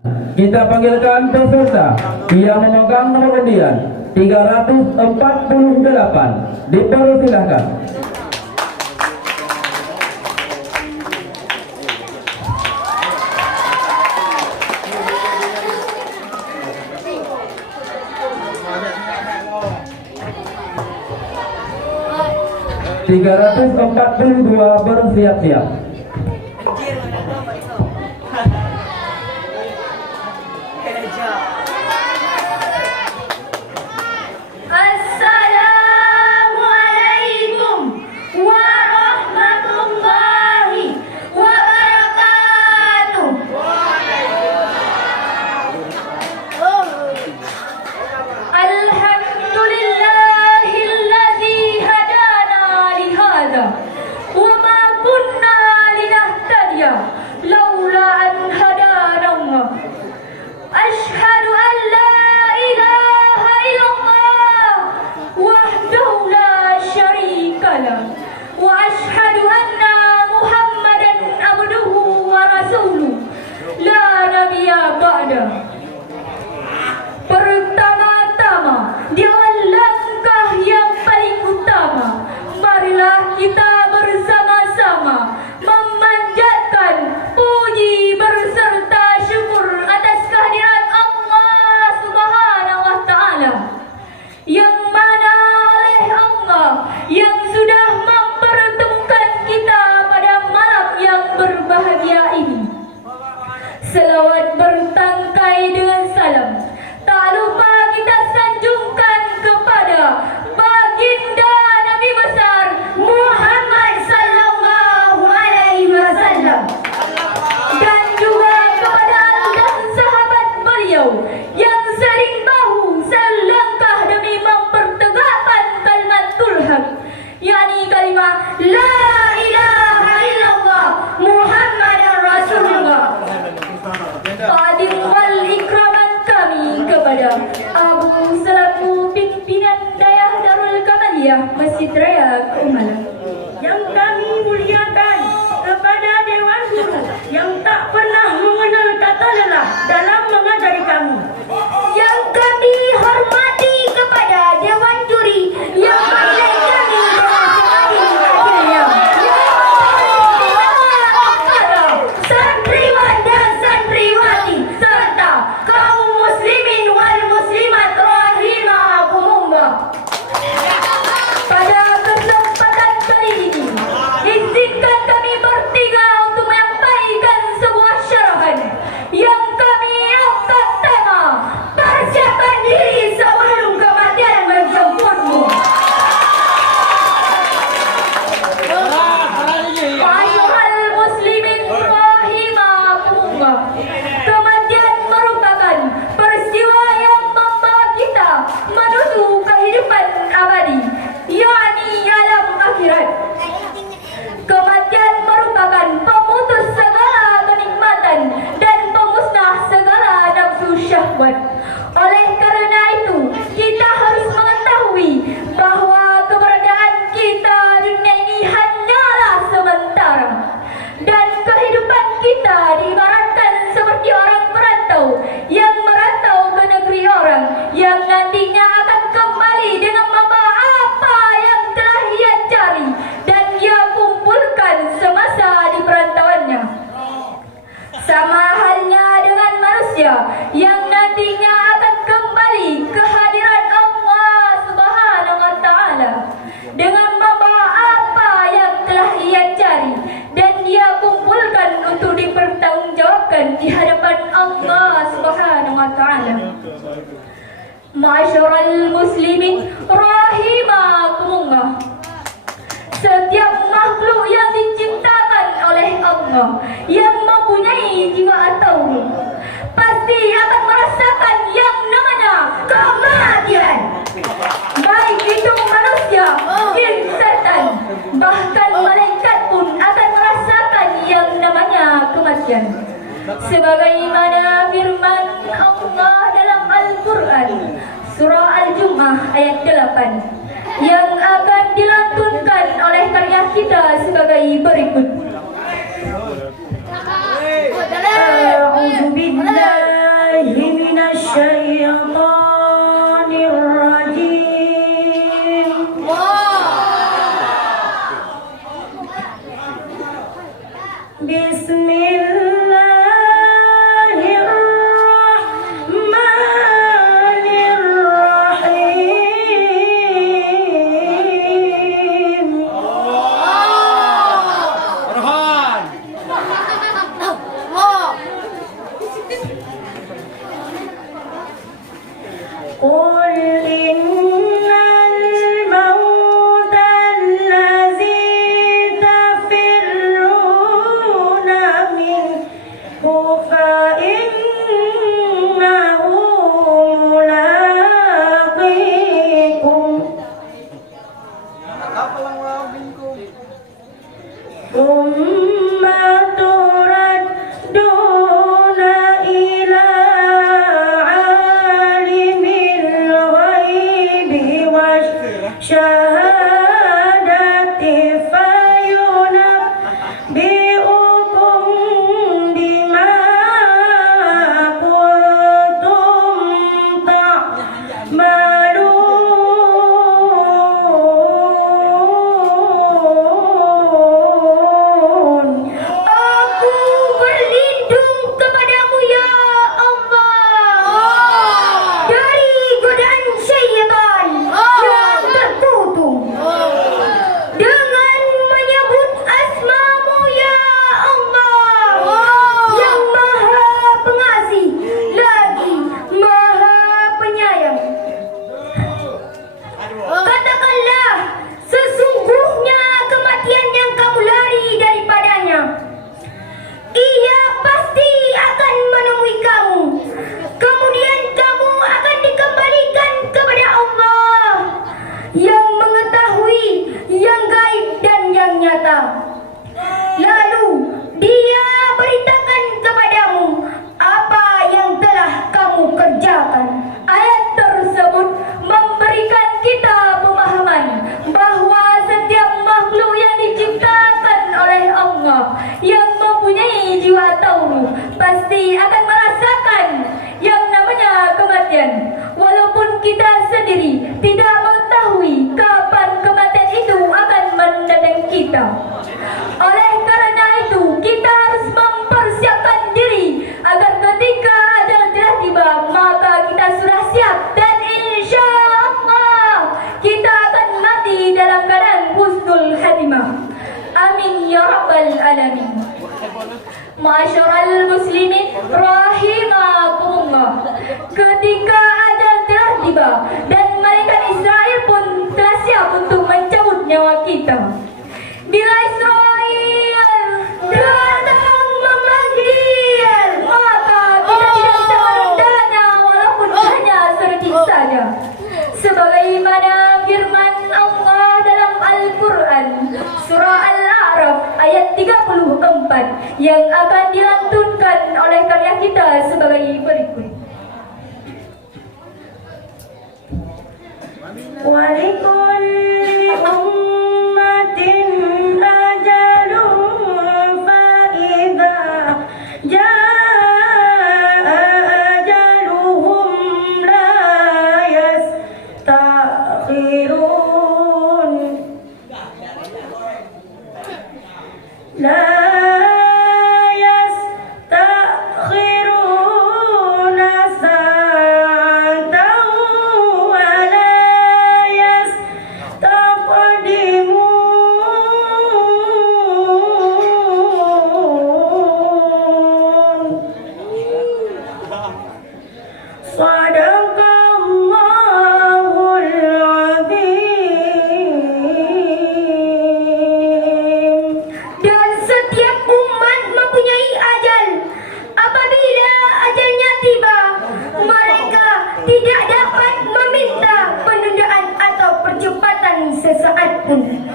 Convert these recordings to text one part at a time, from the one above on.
Kita panggilkan peserta yang memegang nomor undian 348. Dipersilakan. (342) bersiap-siap. Assalamualaikum warahmatullahi wabarakatuh. Alhamdulillahilladzi hadana li hadza wa ma kunna linahtadiya laula an hadana Allah. Ashhadu an la ilaha illallah wahdahu la syarika lah wa ashhadu anna Muhammadan abduhu wa rasuluh la nabiyya ba'da. Pertama-tama di awal langkah yang paling utama, marilah kita bersama-sama memanjatkan puji berserta syukur atas kehadiran Allah Subhanahu wa taala, yang mana oleh Allah yang sudah mempertemukan kita pada malam yang berbahagia ini. Selawat bertangkai dengan salam tak lupa kita sanjungkan kepada baginda Nabi besar Muhammad sallallahu alaihi wasallam, dan juga kepada dan sahabat beliau yang sering bahu selangkah demi mempertegakkan kalimatul haq, yakni kalimah la ilaha illallah Muhammadar Rasulullah. Ta'zim wal ikraman kami kepada Abu selaku pimpinan Dayah Darul Kamaliyah Masjid Raya Keumalan, yang kami muliakan kepada Dewan Guru yang tak pernah mengenal kata lelah dalam mengajari kami, yang kami hormati kepada Dewan Juri yang menilai kami dengan semakin adilnya, kepada santriwan dan santriwati serta kaum muslimin wal muslimat rahimakumullah. Pada kesempatan kali ini, izinkan kami bertiga untuk menyampaikan sebuah syarahan yang kami angkat tema persiapan diri sebelum kematian menjemputmu. Ayuhal muslimin rahimakumullah. Kematian merupakan peristiwa yang membawa kita menuju kehidupan abadi, yakni alam akhirat. Kematian merupakan pemutus segala kenikmatan dan pemusnah segala nafsu syahwat. Oleh karena itu, kita harus mengetahui bahwa keberadaan kita di dunia ini hanyalah sementara, dan kehidupan kita diibaratkan seperti orang merantau yang merantau ke negeri orang, yang nantinya akan kembali dengan membawa apa yang telah ia cari dan ia kumpulkan semasa di perantauannya. Sama halnya dengan manusia yang nantinya akan kembali ke hadirat Allah Subhanahu wa taala dengan membawa apa yang telah ia cari dan ia kumpulkan untuk dipertanggungjawabkan di hadapan Allah Subhanahu wa taala. Ma'asyiral muslimin rahimakumullah. Setiap makhluk yang diciptakan oleh Allah yang mempunyai jiwa atau ruh pasti akan merasakan yang namanya kematian. Baik itu manusia, jin, setan, bahkan malaikat pun akan merasakan yang namanya kematian. Sebagaimana firman Allah dalam Al-Quran Surah Al-Jum'ah ayat 8 yang akan dilantunkan oleh karya kita sebagai berikut. A'udzu billahi قل إن الموت الذي تفرون منه فإنه ملاقيكم ثم تردون إلى عالم الغيب والشهادة فينبئكم بما كنتم تعملون. Aku berlindung kepadamu ya Allah dari godaan syaitan yang terkutuk dengan menyebut asma-Mu ya Allah yang maha pengasih lagi maha penyayang. Katakanlah, sesungguhnya kematian yang kamu lari daripadanya, ia pasti akan menemui kamu. Kemudian kamu akan dikembalikan kepada Allah yang mengetahui yang gaib dan yang nyata. Lalu Dia beritakan kepadamu apa yang telah kamu kerjakan. Ayat tersebut memberikan kita pemahaman bahwa setiap makhluk yang diciptakan oleh Allah yang mempunyai jiwa tauru pasti akan merasakan yang namanya kematian, walaupun kita sendiri tidak mengetahui kapan kematian itu akan mendatangi kita. Oleh karena itu, kita harus mempersiapkan diri agar ketika ajal telah tiba, maka kita sudah siap dan insya Allah kita akan mati dalam keadaan husnul khatimah. Amin ya rabbal alamin. Ma'asyiral muslimin rahimakumullah. Ketika ajal telah tiba dan malaikat Israel pun telah siap untuk mencabut nyawa kita, bila Israel datang memanggil, maka kita tidak bisa menundanya walaupun hanya sedetik saja. Sebagaimana firman Allah dalam Al-Quran surah Al-A'raf ayat 34 yang akan dilantunkan oleh karya kita sebagai berikut. وَلِكُلِّ أُمَّةٍ أَجَلٌ فَإِذَا جَاءَ أَجَلُهُمْ لَا يَسْتَأْخِرُونَ سَاعَةً وَلَا يَسْتَقْدِمُونَ. Sadaqallahul azim. Dan setiap umat mempunyai ajal. Apabila ajalnya tiba, mereka tidak dapat meminta penundaan atau percepatan sesaat pun.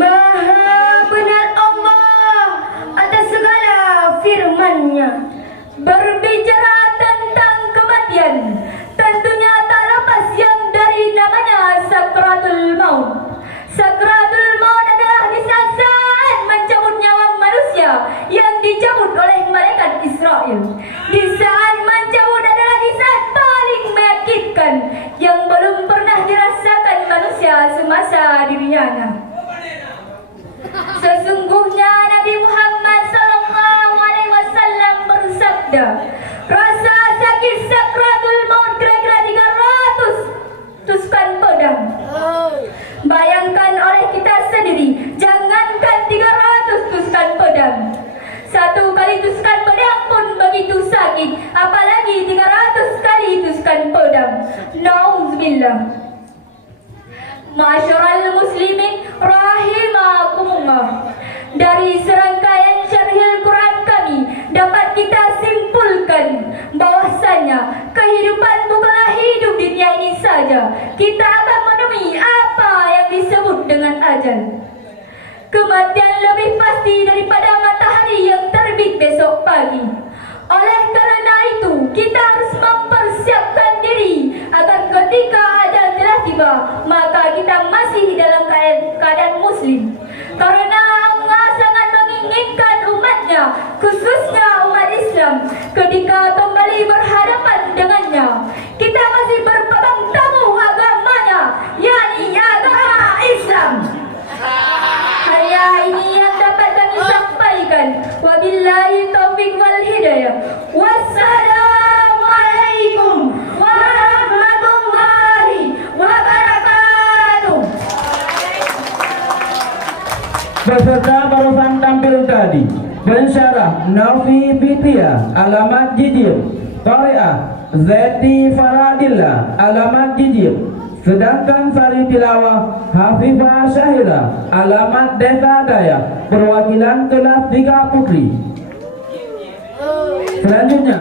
Maha benar Allah atas segala firman-Nya. Berbicara tentang kematian, tentunya tak lepas yang dari namanya sakratul maut. Sakratul maut adalah di saat mencabut nyawa manusia yang dicabut oleh malaikat Israel. Di saat mencabut adalah di saat paling menyakitkan yang belum pernah dirasakan manusia semasa dirinya. Sesungguhnya Nabi Muhammad SAW bersabda, rasa sakit sakratul maut kira-kira 300 tuskan pedang. Bayangkan oleh kita sendiri, jangankan 300 tuskan pedang, satu kali tuskan pedang pun begitu sakit, apalagi 300 kali merituskan pedang. Nauzubillah. Masyarul muslimin rahimakumullah. Dari serangkaian syarhil Quran kami dapat kita simpulkan bahwasanya kehidupan bukanlah hidup di dunia ini saja. Kita akan menemui apa yang disebut dengan ajal. Kematian lebih pasti daripada matahari yang terbit besok pagi. Oleh karena itu, kita harus mempersiapkan diri agar ketika ajal telah tiba, maka kita masih dalam keadaan muslim. Karena Allah sangat menginginkan umatnya, khususnya umat Islam, ketika kembali berhadapan dengannya, kita masih berpegang teguh agamanya, yakni agama Islam. Hanya ini yang dapat kami sampaikan. Wabillahi taufiq wal hidayah. Wassalamualaikum warahmatullahi wabarakatuh. Peserta barusan tampil tadi pensyarah Nafi Fitria alamat Jijir, Qari'ah Zeti Faradillah alamat Jijir, sedangkan sari tilawah Hafifah Syahira alamat Desa Dayak, perwakilan kelas 3 putri. Selanjutnya